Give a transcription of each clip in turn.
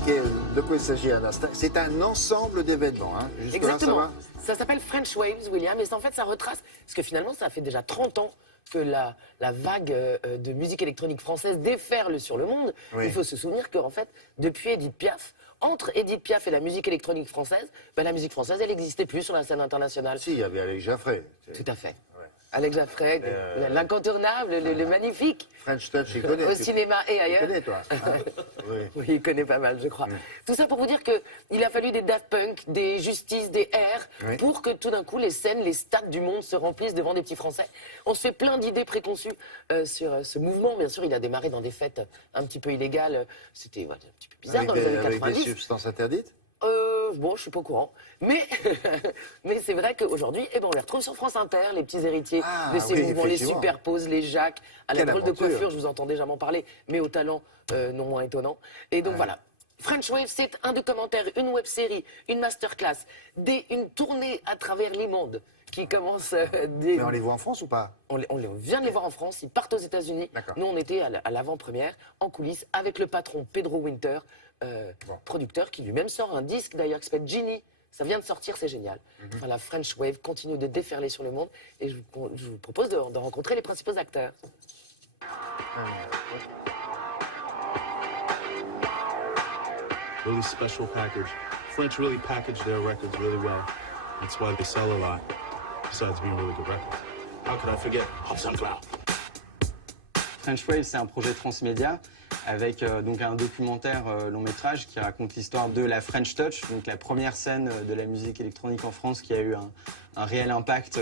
expliquer de quoi il s'agit, Anna? C'est un ensemble d'événements, hein. Jusque-là, ça va? Ça s'appelle French Waves, William, et en fait, ça retrace, parce que finalement, ça fait déjà 30 ans que la vague de musique électronique française déferle sur le monde. Oui. Il faut se souvenir qu'en fait, depuis Edith Piaf, entre Edith Piaf et la musique électronique française, ben, la musique française, elle n'existait plus sur la scène internationale. Si, il y avait Alex Jaffray. Tout à fait. Alex Jaffray, l'incontournable, le magnifique. French Touch, il connaît. Au cinéma et ailleurs. Il connaît, toi. Ah, oui. Oui, il connaît pas mal, je crois. Tout ça pour vous dire qu'il a fallu des Daft Punk, des Justice, des R, pour que tout d'un coup, les scènes, les stades du monde se remplissent devant des petits Français. On se fait plein d'idées préconçues sur ce mouvement. Bien sûr, il a démarré dans des fêtes un petit peu illégales. C'était un petit peu bizarre dans les années 90. Avec des substances interdites? Bon, je suis pas au courant. Mais, mais c'est vrai qu'aujourd'hui, eh ben, on les retrouve sur France Inter, les petits héritiers de ces mouvements, les superposes, les Jacques, à la drôle de coiffure, je vous entends déjà m'en parler, mais au talent non moins étonnant. Et donc voilà. French Wave, c'est un documentaire, une web-série, une masterclass, une tournée à travers les mondes qui commence... Mais on les voit en France ou pas? On vient de les voir en France, ils partent aux États-Unis. Nous, on était à l'avant-première, en coulisses, avec le patron Pedro Winter, producteur qui lui-même sort un disque d'ailleurs qui s'appelle Genie. Ça vient de sortir, c'est génial. Enfin, la French Wave continue de déferler sur le monde et je vous propose de rencontrer les principaux acteurs. Really special package. French really package their records really well. That's why they sell a lot, besides being really good records. How could I forget Pop Sunflower? French Wave, c'est un projet transmédia avec donc un documentaire long métrage qui raconte l'histoire de la French Touch, donc la première scène de la musique électronique en France qui a eu un réel impact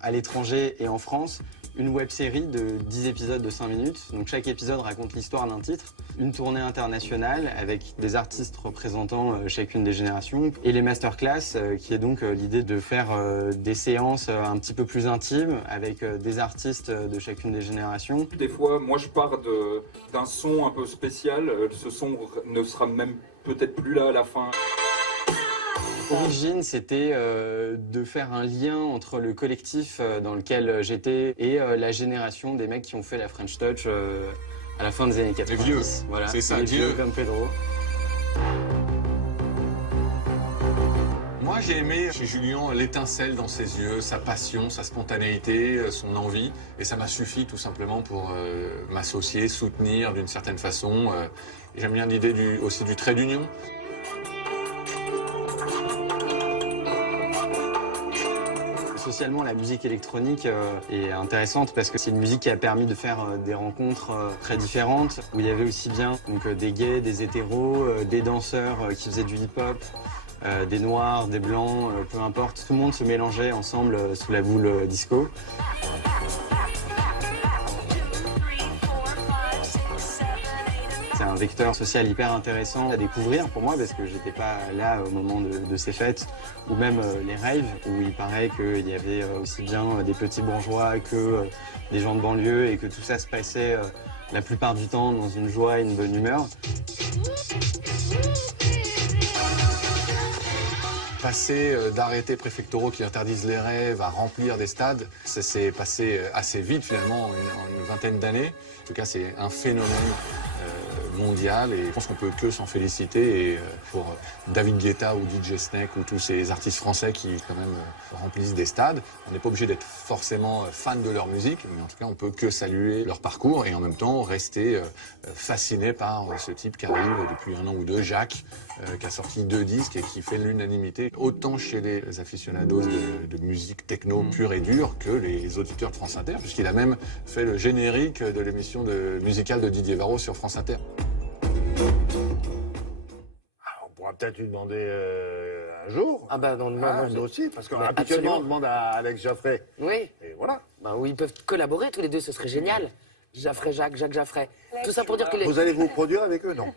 à l'étranger et en France. Une web-série de 10 épisodes de 5 minutes. Donc chaque épisode raconte l'histoire d'un titre. Une tournée internationale avec des artistes représentant chacune des générations. Et les masterclass, qui est donc l'idée de faire des séances un petit peu plus intimes avec des artistes de chacune des générations. Des fois, moi je pars d'un son un peu spécial. Ce son ne sera même peut-être plus là à la fin. L'origine, c'était de faire un lien entre le collectif dans lequel j'étais et la génération des mecs qui ont fait la French Touch à la fin des années 90. Les vieux, voilà. c'est ça, les vieux. comme Pedro. Moi, j'ai aimé chez Julien l'étincelle dans ses yeux, sa passion, sa spontanéité, son envie. Et ça m'a suffi tout simplement pour m'associer, soutenir d'une certaine façon. Et j'aime bien l'idée aussi du trait d'union. Socialement, la musique électronique est intéressante parce que c'est une musique qui a permis de faire des rencontres très différentes, où il y avait aussi bien donc, des gays, des hétéros, des danseurs qui faisaient du hip-hop, des noirs, des blancs, peu importe. Tout le monde se mélangeait ensemble sous la boule disco. C'est un vecteur social hyper intéressant à découvrir pour moi parce que j'étais pas là au moment de ces fêtes ou même les raves où il paraît qu'il y avait aussi bien des petits bourgeois que des gens de banlieue et que tout ça se passait la plupart du temps dans une joie et une bonne humeur. Passer d'arrêtés préfectoraux qui interdisent les rêves à remplir des stades, ça s'est passé assez vite finalement, en une vingtaine d'années. En tout cas, c'est un phénomène mondial et je pense qu'on peut que s'en féliciter. Et pour David Guetta ou DJ Snake ou tous ces artistes français qui quand même remplissent des stades, on n'est pas obligé d'être forcément fan de leur musique, mais en tout cas on peut que saluer leur parcours et en même temps rester fasciné par ce type qui arrive depuis 1 an ou 2, Jacques, qui a sorti 2 disques et qui fait l'unanimité autant chez les aficionados de musique techno pure et dure que les auditeurs de France Inter, puisqu'il a même fait le générique de l'émission musicale de Didier Varro sur France Inter. On pourra peut-être lui demander un jour. Ah bah dans le nous aussi, parce qu'habituellement on demande à Alex Jaffray. Oui. Et voilà. Bah, où ils peuvent collaborer tous les deux, ce serait génial. Jaffray Jacques, Jacques Jaffray. Tout ça pour dire que Vous allez vous produire avec eux, non?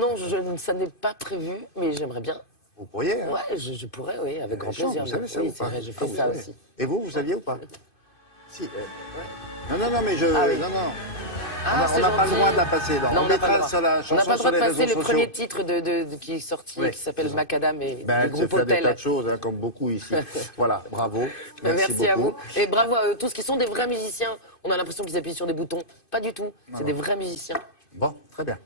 Non, ça n'est pas prévu, mais j'aimerais bien. Vous pourriez, hein? Ouais, je pourrais, oui, avec grand Chant, plaisir. vous savez ça oui, ou c'est pas? vrai, je fais ça aussi. Et vous saviez ou pas? Si. Non, mais je... Ah oui. Non. Ah, on n'a pas le droit de la passer. Non, On mettra sur la chanson on n'a pas le droit sur de les passer réseaux le sociaux. premier titre qui est sorti, qui s'appelle Macadam et le Elle sait groupe faire des tas Hôtel. de choses, hein, comme beaucoup ici. Voilà, bravo. Merci beaucoup. à vous. Et bravo à eux tous qui sont des vrais musiciens. On a l'impression qu'ils appuient sur des boutons. Pas du tout. C'est des vrais musiciens. Bon, très bien.